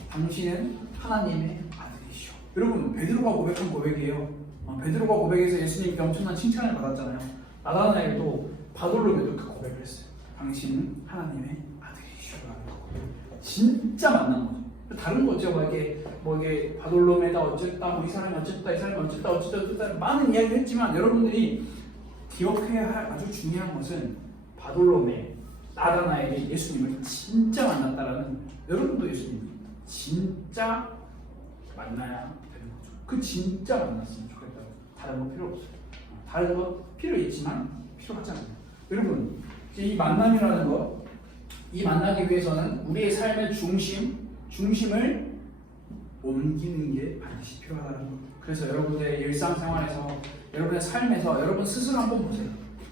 당신은 하나님의 아들이시오. 여러분, 베드로가 고백한 고백이에요. 베드로가 고백해서 예수님께 엄청난 칭찬을 받았잖아요. 나다나엘도 바돌로에도 그 고백을 했어요. 당신은 하나님의 아들이시라는 거. 진짜 만난 거죠. 다른 거죠. 뭐 이게 바돌로메다 어쨌다, 뭐 이 사람이 어쨌다, 이 사람이 어쨌다 많은 이야기를 했지만 여러분들이 기억해야 할 아주 중요한 것은 바돌로메, 나다나엘이 예수님을 진짜 만났다라는, 여러분도 예수님 진짜 만나야 되는 거죠. 그 진짜 만났으면 좋겠다고. 다른 거 필요 없어요. 다른 거 필요 있지만 필요하지 않아요. 여러분, 이 만남이라는 것, 이 만나기 위해서는 우리의 삶의 중심을 옮기는 게 반드시 필요하다는 것. 그래서 여러분의 일상생활에서, 여러분의 삶에서 여러분 스스로 한번 보세요.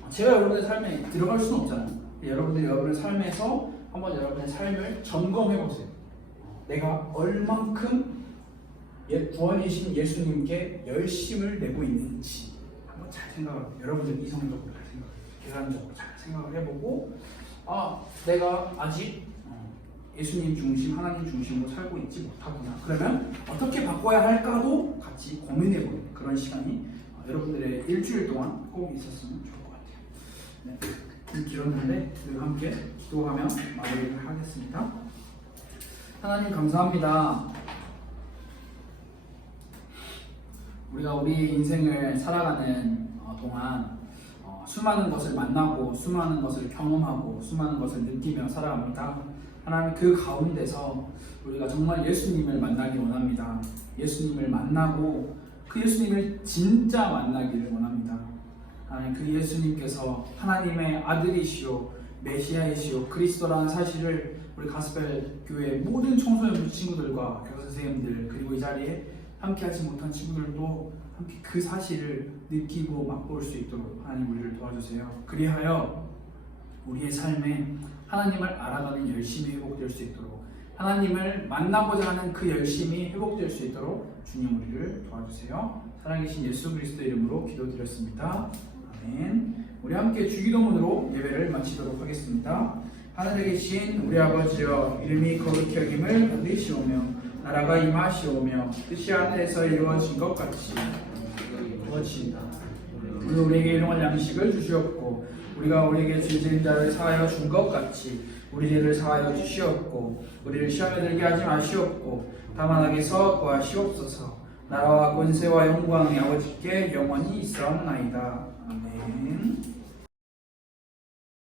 제가 여러분의 삶에 들어갈 수는 없잖아요. 여러분들이 여러분의 삶에서 한번 여러분의 삶을 점검해 보세요. 내가 얼만큼 구원이신 예수님께 열심을 내고 있는지 한번 잘 생각을, 여러분들 이성적으로 잘 생각해요. 계산적으로 잘 생각을 해보고, 내가 아직 예수님 중심, 하나님 중심으로 살고 있지 못하구나. 그러면 어떻게 바꿔야 할까도 같이 고민해보는 그런 시간이 여러분들의 일주일 동안 꼭 있었으면 좋을 것 같아요. 네, 좀 길었는데 함께 기도하며 마무리를 하겠습니다. 하나님 감사합니다. 우리가 우리 인생을 살아가는 동안 수많은 것을 만나고 수많은 것을 경험하고 수많은 것을 느끼며 살아갑니다. 하나님, 그 가운데서 우리가 정말 예수님을 만나기 원합니다. 예수님을 만나고 그 예수님을 진짜 만나기를 원합니다. 하나님, 그 예수님께서 하나님의 아들이시오, 메시아이시오, 그리스도라는 사실을 우리 가스펠 교회 모든 청소년 친구들과 교사 선생님들, 그리고 이 자리에 함께하지 못한 친구들도 함께 그 사실을 느끼고 맛볼 수 있도록 하나님 우리를 도와주세요. 그리하여 우리의 삶에 하나님을 알아가는 열심이 회복될 수 있도록, 하나님을 만나고자 하는 그 열심이 회복될 수 있도록 주님 우리를 도와주세요. 살아계신 예수 그리스도 이름으로 기도드렸습니다. 아멘. 우리 함께 주기도문으로 예배를 마치도록 하겠습니다. 하늘에 계신 우리 아버지여, 이름이 거룩히 여김을 받으시오며 나라가 임하시오며 뜻이 하늘에서 이루어진 것 같이 이루어지이다. 오늘 우리에게 일용할 양식을 주시옵고 우리가 우리에게 죄진 자를 사하여 준 것 같이 우리 죄를 사하여 주시옵고 우리를 시험에 들게 하지 마시옵고 다만 악에서 구하시옵소서. 나라와 권세와 영광이 아버지께 영원히 있사옵나이다. 아멘.